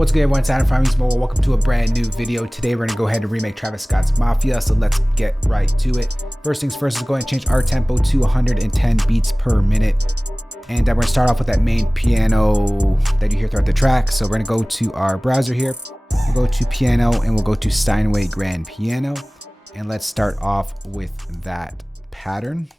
What's good, everyone? It's Adam from imamusicmogul. Welcome to a brand new video. Today we're going to go ahead and remake Travis Scott's Mafia, so let's get right to it. First things first, is go ahead and change our tempo to 110 beats per minute. And we're going to start off with that main piano that you hear throughout the track. So we're going to go to our browser here. We'll go to piano and we'll go to Steinway Grand Piano. And let's start off with that pattern.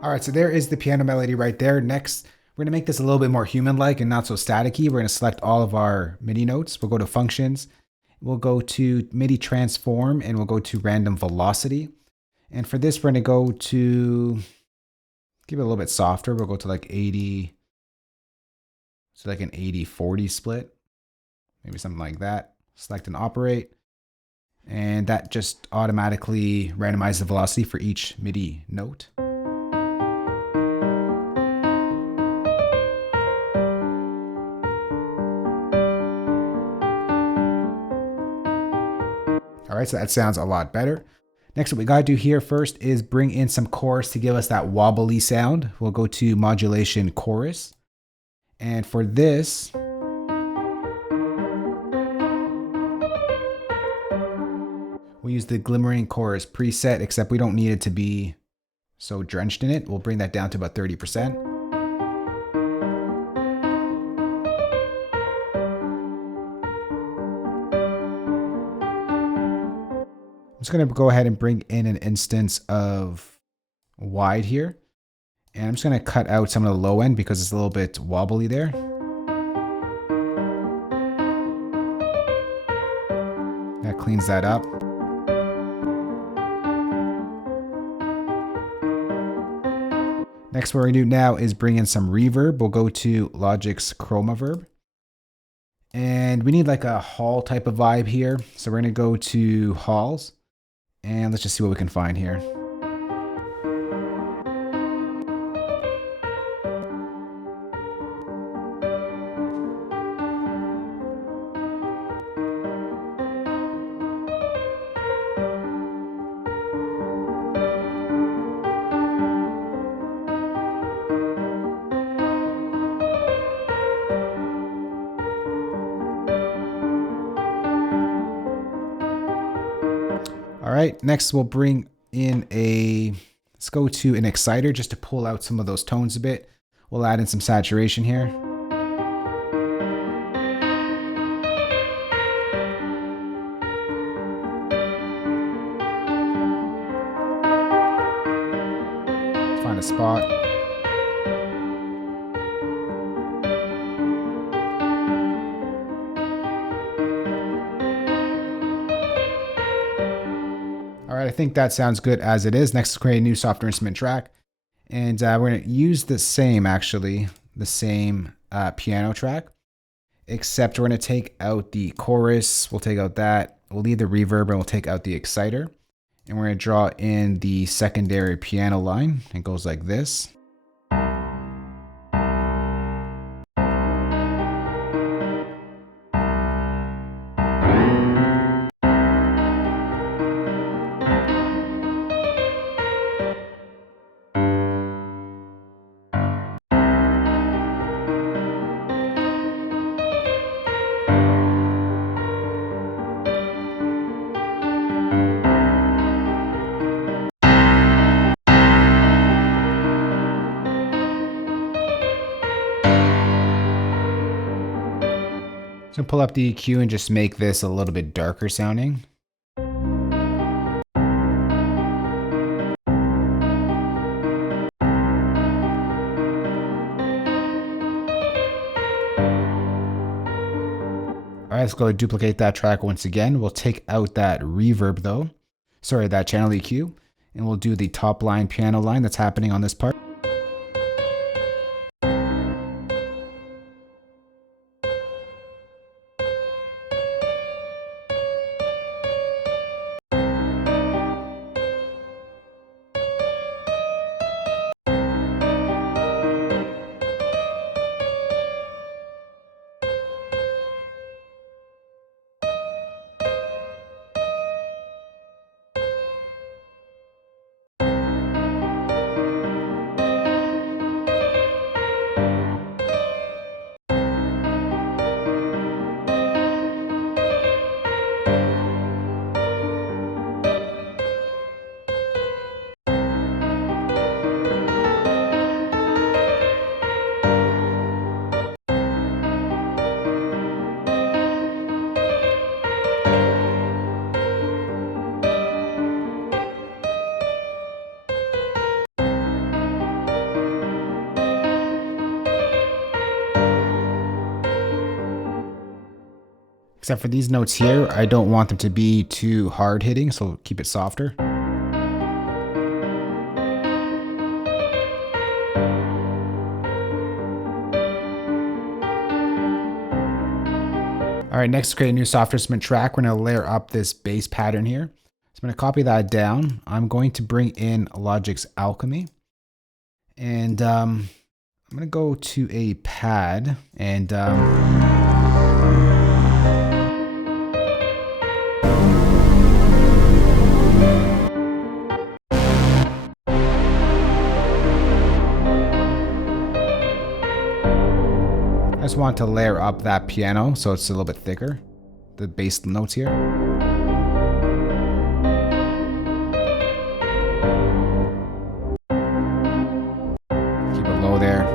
All right, so there is the piano melody right there. Next, we're gonna make this a little bit more human-like and not so staticky. We're gonna select all of our MIDI notes. We'll go to functions. We'll go to MIDI transform and we'll go to random velocity. And for this, we're gonna go to give it a little bit softer. We'll go to like 80, so like an 80-40 split, maybe something like that. Select and operate. And that just automatically randomizes the velocity for each MIDI note. All right, so that sounds a lot better. Next, what we gotta do here first is bring in some chorus to give us that wobbly sound. We'll go to modulation chorus. And for this, we'll use the glimmering chorus preset, except we don't need it to be so drenched in it. We'll bring that down to about 30%. I'm just going to go ahead and bring in an instance of wide here. And I'm just going to cut out some of the low end because it's a little bit wobbly there. That cleans that up. Next, what we're going to do now is bring in some reverb. We'll go to Logic's Chroma Verb. And we need like a hall type of vibe here. So we're going to go to halls. And let's just see what we can find here. All right, next we'll bring in let's go to an exciter just to pull out some of those tones a bit. We'll add in some saturation here. Let's find a spot. All right, I think that sounds good as it is. Next, create a new software instrument track. And we're going to use the same piano track, except we're going to take out the chorus. We'll take out that. We'll leave the reverb and we'll take out the exciter. And we're going to draw in the secondary piano line. It goes like this. So pull up the EQ and just make this a little bit darker sounding. All right, let's go duplicate that track once again. We'll take out that reverb though. Sorry, that channel EQ. And we'll do the top line piano line that's happening on this part. Except for these notes here, I don't want them to be too hard hitting, so keep it softer. All right, next, create a new soft instrument track. We're gonna layer up this bass pattern here. So I'm gonna copy that down. I'm going to bring in Logic's Alchemy. And I'm gonna go to a pad and I just want to layer up that piano so it's a little bit thicker, the bass notes here. Keep it low there.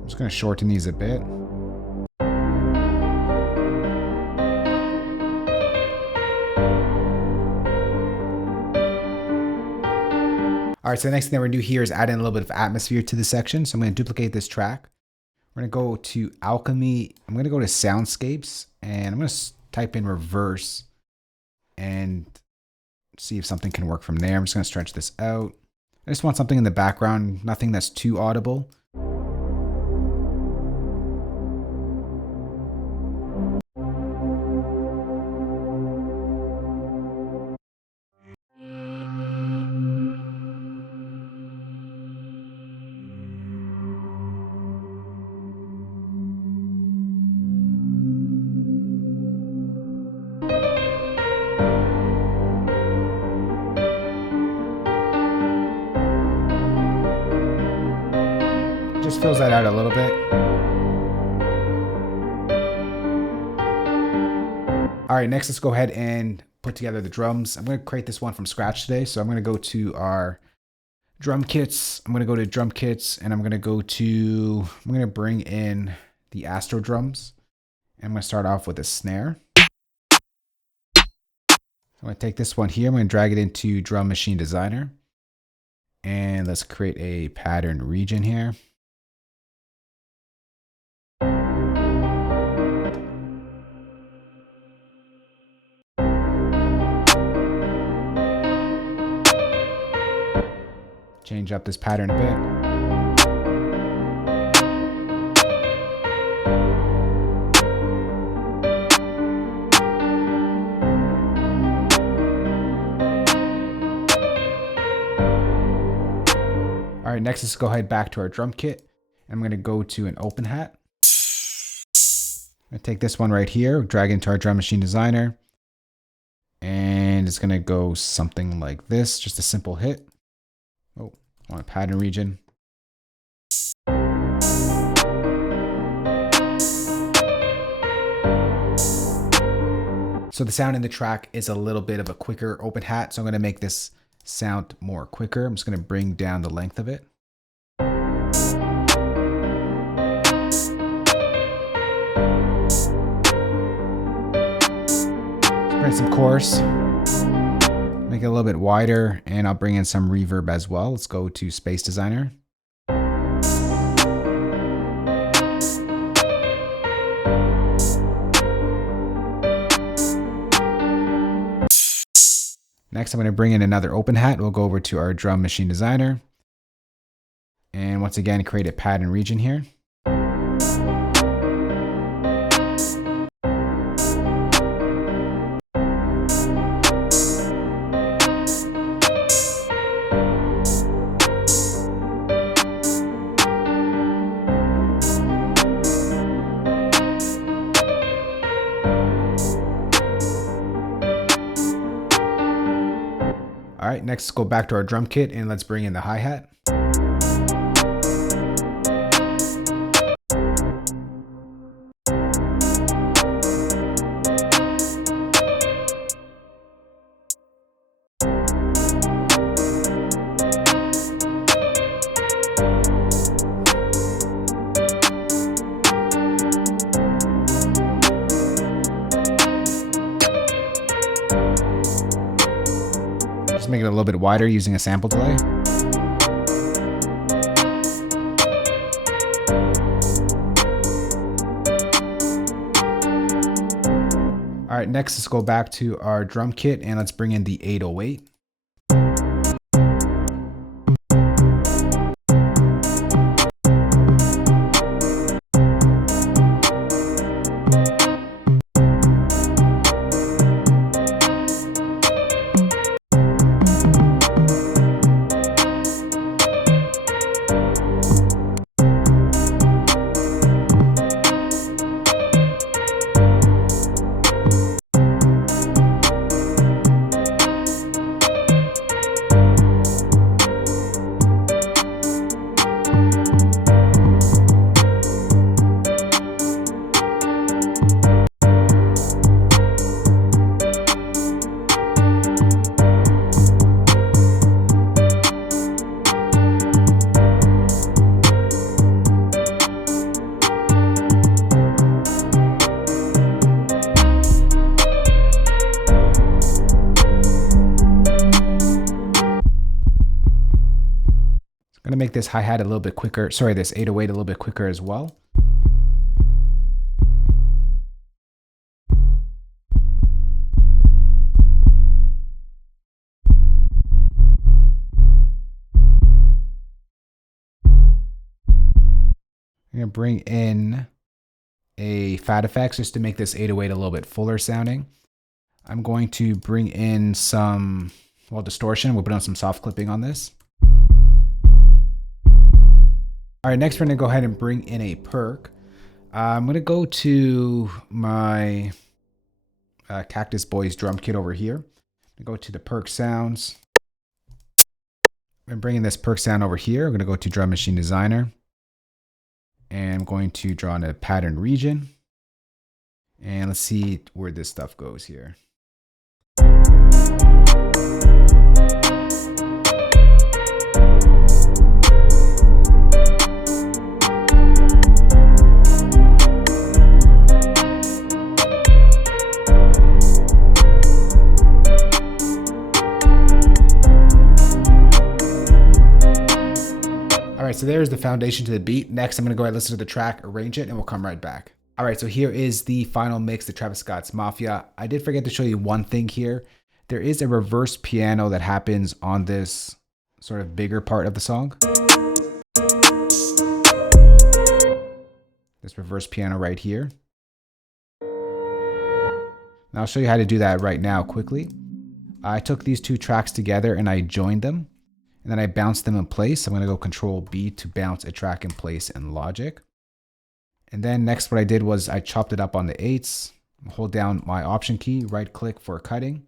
I'm just going to shorten these a bit. All right, so the next thing that we're gonna do here is add in a little bit of atmosphere to the section. So I'm gonna duplicate this track. We're gonna go to Alchemy. I'm gonna go to Soundscapes and I'm gonna type in reverse and see if something can work from there. I'm just gonna stretch this out. I just want something in the background, nothing that's too audible. Just fills that out a little bit. All right, next let's go ahead and put together the drums. I'm going to create this one from scratch today. So I'm going to go to our drum kits. I'm going to go to drum kits and I'm going to bring in the Astro drums. And I'm going to start off with a snare. I'm going to take this one here. I'm going to drag it into Drum Machine Designer. And let's create a pattern region here. Change up this pattern a bit. All right, next let's go ahead back to our drum kit. I'm going to go to an open hat. I'm going to take this one right here, drag into our Drum Machine Designer. And it's going to go something like this, just a simple hit. Oh, I want a pattern region. So the sound in the track is a little bit of a quicker open hat. So I'm going to make this sound more quicker. I'm just going to bring down the length of it. Bring some chorus. Make it a little bit wider, and I'll bring in some reverb as well. Let's go to Space Designer. Next, I'm going to bring in another open hat. We'll go over to our Drum Machine Designer. And once again, create a pattern region here. All right, next go back to our drum kit and let's bring in the hi-hat. Just make it a little bit wider using a sample delay. All right, next let's go back to our drum kit and let's bring in the 808. gonna make this hi-hat a little bit quicker. Sorry, this 808 a little bit quicker as well. I'm gonna bring in a fat effects just to make this 808 a little bit fuller sounding. I'm going to bring in some, well, distortion. We'll put on some soft clipping on this. All right, next we're gonna go ahead and bring in a perk. I'm gonna go to my Cactus Boys drum kit over here. Go to the perk sounds. I'm bringing this perk sound over here. I'm gonna go to Drum Machine Designer. And I'm going to draw in a pattern region. And let's see where this stuff goes here. All right, so there's the foundation to the beat. Next, I'm gonna go ahead and listen to the track, arrange it, and we'll come right back. All right, so here is the final mix, the Travis Scott's Mafia. I did forget to show you one thing here. There is a reverse piano that happens on this sort of bigger part of the song. This reverse piano right here. Now I'll show you how to do that right now quickly. I took these two tracks together and I joined them. And then I bounced them in place. I'm gonna go Control B to bounce a track in place in Logic. And then next what I did was I chopped it up on the 8s, hold down my Option key, right click for cutting,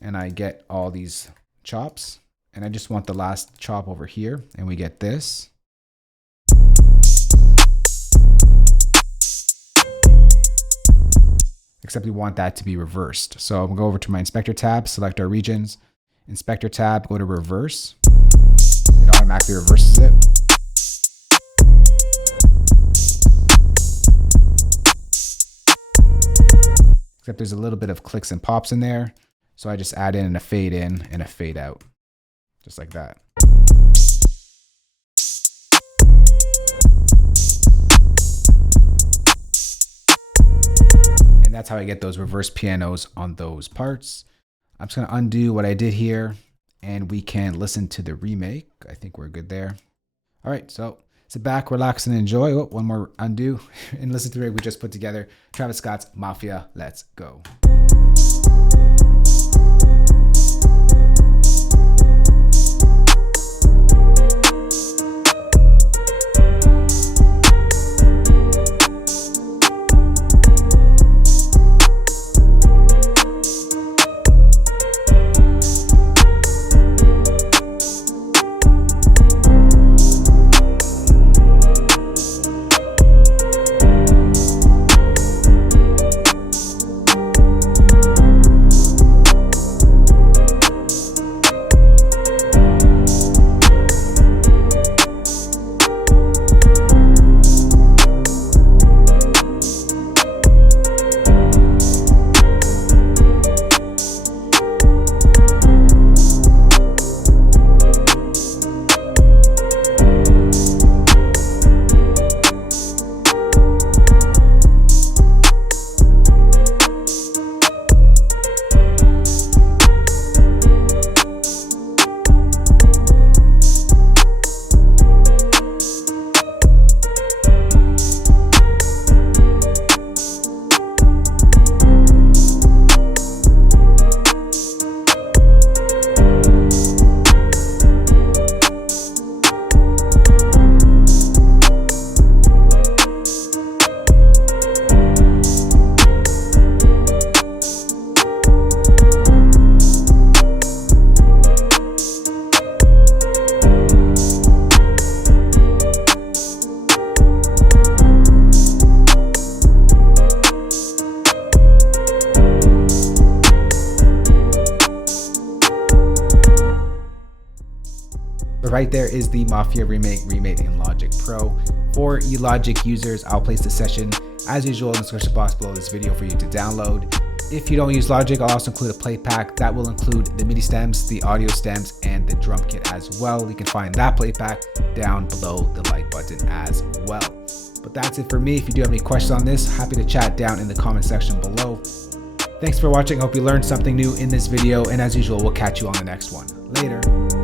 and I get all these chops. And I just want the last chop over here, and we get this. Except we want that to be reversed. So I'm gonna go over to my Inspector tab, select our regions, Inspector tab, go to Reverse. It automatically reverses it. Except there's a little bit of clicks and pops in there. So I just add in a fade in and a fade out. Just like that. And that's how I get those reverse pianos on those parts. I'm just gonna undo what I did here and we can listen to the remake. I think we're good there. All right, so sit back, relax, and enjoy. Oh, one more undo and listen to the remake we just put together. Travis Scott's Mafia, let's go. Right there is the Mafia remake remade in Logic Pro. For you Logic users, I'll place the session as usual in the description box below this video for you to download. If you don't use Logic, I'll also include a play pack that will include the MIDI stems, the audio stems, and the drum kit as well. You can find that play pack down below the like button as well. But that's it for me. If you do have any questions on this, happy to chat down in the comment section below. Thanks for watching. I hope you learned something new in this video, and as usual, we'll catch you on the next one. Later.